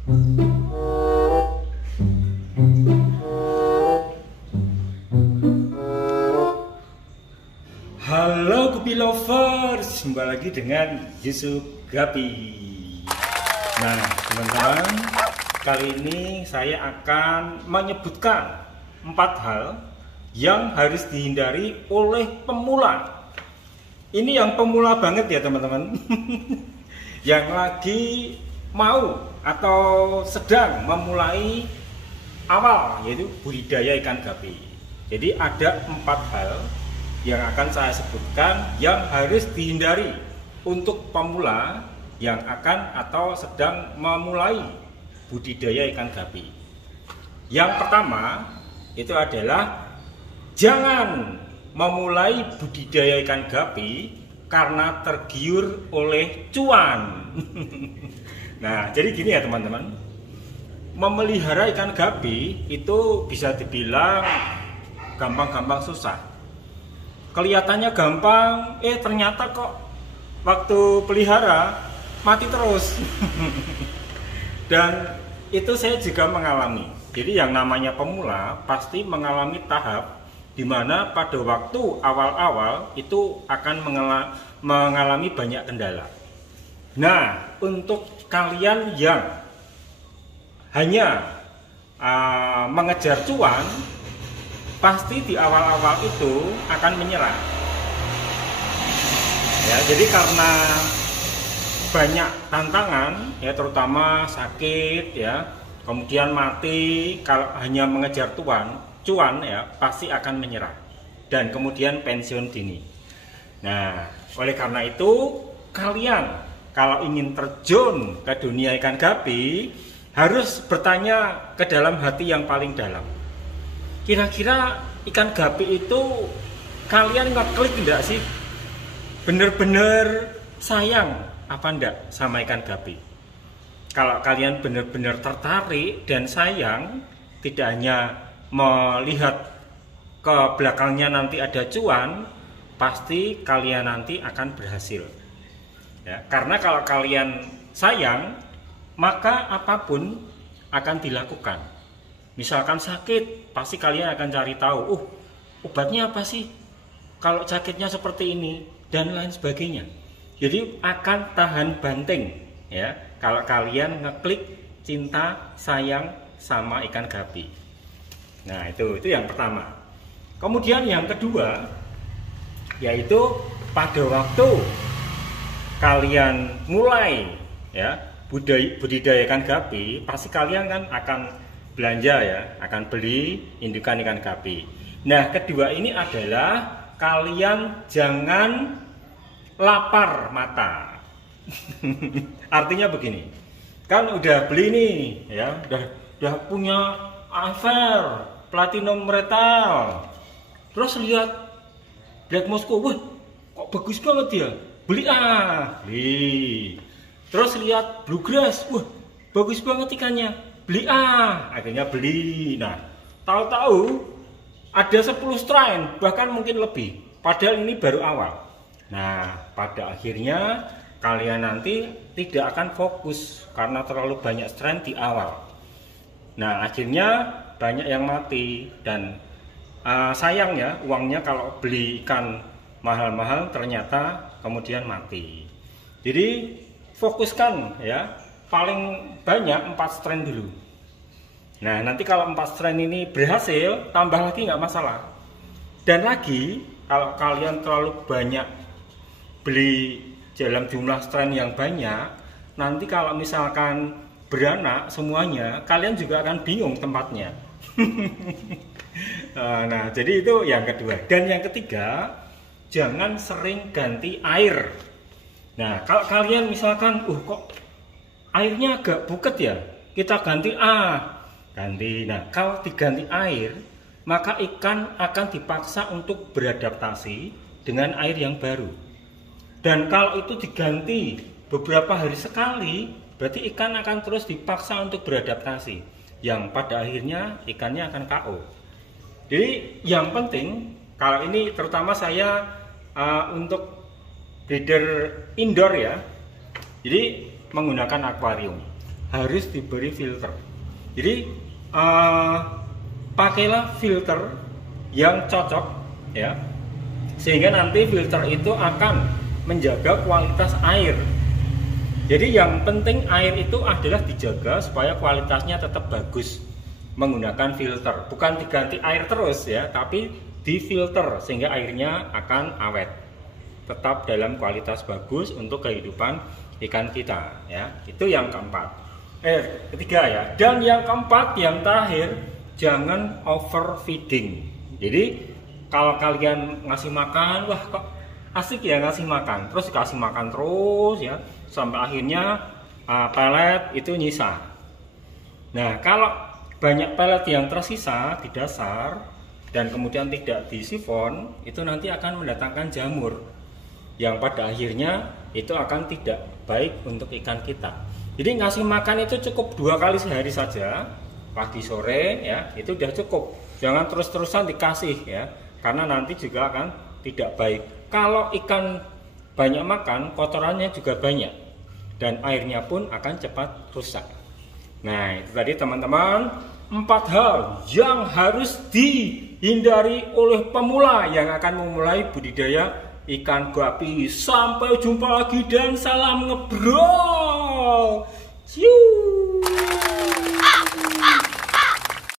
Halo Guppy Lovers, jumpa lagi dengan Yusuf Guppy. Nah teman-teman, kali ini saya akan menyebutkan 4 hal yang harus dihindari oleh pemula. Ini yang pemula banget ya teman-teman. Yang lagi mau atau sedang memulai awal, yaitu budidaya ikan guppy. Jadi ada 4 hal yang akan saya sebutkan yang harus dihindari untuk pemula yang akan atau sedang memulai budidaya ikan guppy. Yang pertama itu adalah jangan memulai budidaya ikan guppy karena tergiur oleh cuan. Nah, jadi gini ya teman-teman, memelihara ikan guppy itu bisa dibilang gampang-gampang susah. Kelihatannya gampang, ternyata kok waktu pelihara mati terus. Dan itu saya juga mengalami. Jadi yang namanya pemula pasti mengalami tahap di mana pada waktu awal-awal itu akan mengalami banyak kendala. Nah, untuk kalian yang hanya mengejar cuan, pasti di awal-awal itu akan menyerah. Ya, jadi karena banyak tantangan, ya terutama sakit, ya, kemudian mati kalau hanya mengejar cuan, ya pasti akan menyerah dan kemudian pensiun dini. Nah, oleh karena itu kalian kalau ingin terjun ke dunia ikan guppy harus bertanya ke dalam hati yang paling dalam. Kira-kira ikan guppy itu kalian ngeklik enggak sih? Bener-bener sayang apa enggak sama ikan guppy? Kalau kalian bener-bener tertarik dan sayang, tidak hanya melihat ke belakangnya nanti ada cuan, pasti kalian nanti akan berhasil. Ya, karena kalau kalian sayang, maka apapun akan dilakukan. Misalkan sakit, pasti kalian akan cari tahu, obatnya apa sih kalau sakitnya seperti ini, dan lain sebagainya. Jadi akan tahan banting ya kalau kalian ngeklik cinta sayang sama ikan guppy. Nah, itu yang pertama. Kemudian yang kedua, yaitu pada waktu kalian mulai ya budidaya ikan guppy, pasti kalian kan akan belanja ya, akan beli indukan ikan guppy. Nah, kedua ini adalah kalian jangan lapar mata. Artinya begini, kan udah beli nih ya, udah punya Aver Platinum Retail, terus lihat Black Moscow, wah kok bagus banget ya, beli. Terus lihat Bluegrass, wah bagus banget ikannya, beli. Akhirnya beli. Nah, tahu-tahu ada 10 strain, bahkan mungkin lebih, padahal ini baru awal. Nah, pada akhirnya kalian nanti tidak akan fokus karena terlalu banyak strain di awal. Nah, akhirnya banyak yang mati dan sayang ya uangnya kalau beli ikan mahal-mahal ternyata kemudian mati. Jadi fokuskan ya paling banyak 4 strain dulu. Nah, nanti kalau 4 strain ini berhasil, tambah lagi nggak masalah. Dan lagi kalau kalian terlalu banyak beli dalam jumlah strain yang banyak, nanti kalau misalkan beranak semuanya, kalian juga akan bingung tempatnya. Nah, jadi itu yang kedua. Dan yang ketiga, jangan sering ganti air. Nah, kalau kalian misalkan, kok airnya agak buket ya, kita ganti ganti. Nah, kalau diganti air, maka ikan akan dipaksa untuk beradaptasi dengan air yang baru. Dan kalau itu diganti beberapa hari sekali, berarti ikan akan terus dipaksa untuk beradaptasi, yang pada akhirnya ikannya akan KO. Jadi yang penting, kalau ini terutama saya untuk breeder indoor ya, jadi menggunakan akuarium. harus diberi filter. Jadi pakailah filter yang cocok ya, sehingga nanti filter itu akan menjaga kualitas air. Jadi yang penting air itu adalah dijaga supaya kualitasnya tetap bagus menggunakan filter, bukan diganti air terus ya, tapi difilter sehingga airnya akan awet, tetap dalam kualitas bagus untuk kehidupan ikan kita ya. Itu yang keempat. Ketiga ya. Dan yang keempat, yang terakhir, jangan overfeeding. Jadi kalau kalian ngasih makan, wah kok asik ya ngasih makan, terus dikasih makan terus ya, sampai akhirnya pelet itu nyisa. Nah, kalau banyak pelet yang tersisa di dasar dan kemudian tidak disifon, itu nanti akan mendatangkan jamur yang pada akhirnya itu akan tidak baik untuk ikan kita. Jadi ngasih makan itu cukup 2 kali sehari saja, pagi sore ya, itu udah cukup. Jangan terus-terusan dikasih ya, karena nanti juga akan tidak baik. Kalau ikan banyak makan, kotorannya juga banyak dan airnya pun akan cepat rusak. Nah, itu tadi teman-teman 4 hal yang harus dihindari oleh pemula yang akan memulai budidaya ikan gupi. Sampai jumpa lagi dan salam ngebrol. Ciu.